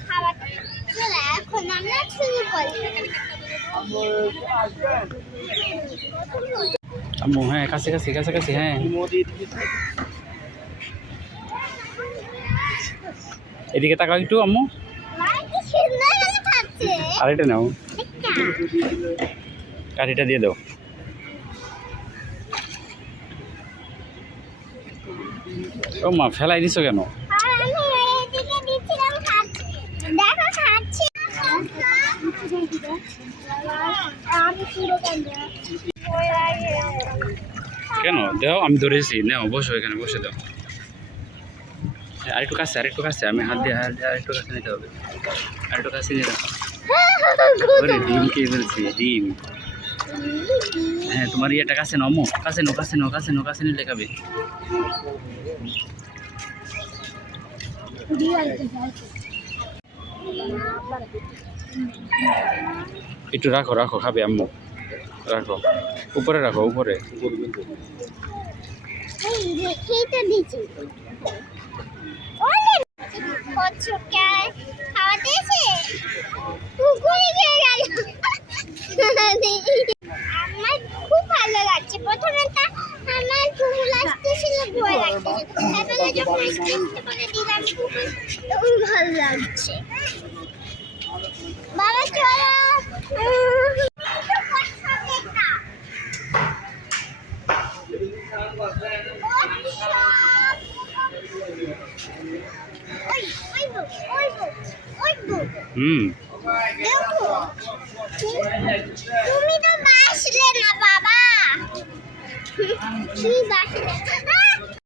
চলো এখন আমরা শুরু করি আম্মু হ্যাঁ কাছে কাছে কাছে কাছে হ্যাঁ। এদিকে তাকাও একটু, আম্মু। খাচ্ছে আরেকটা নাও। কাঠিটা দিয়ে দাও। ও মা ফেলাই দিছো কেন আর আমি এদিকে দিচ্ছিলাম খাচ্ছি দেখো খাচ্ছি আমি পুরো কেন? দাও, আমি ধরেছি। নাও, বসো এখানে, বসে দাও। আরেকটু কাছে আরেকটু কাছে। আমি হাত দিয়ে হাত দিয়ে আরেকটু কাছে নিতে হবে। আরেকটু কাছে নিয়ে দাও ওরে, ডিম হ্যাঁ তোমার ইয়েটা কাছে আম্মু কাছে নো কাছে নো কাছে নো কাছে নিলে খাবে। একটু রাখো রাখো খাবে আম্মু। রাখো। উপরে রাখো উপরে। আমার খুব ভালো লাগছে। হুম। তুমি তো বাসলে না বাবা। তুমি বাসলে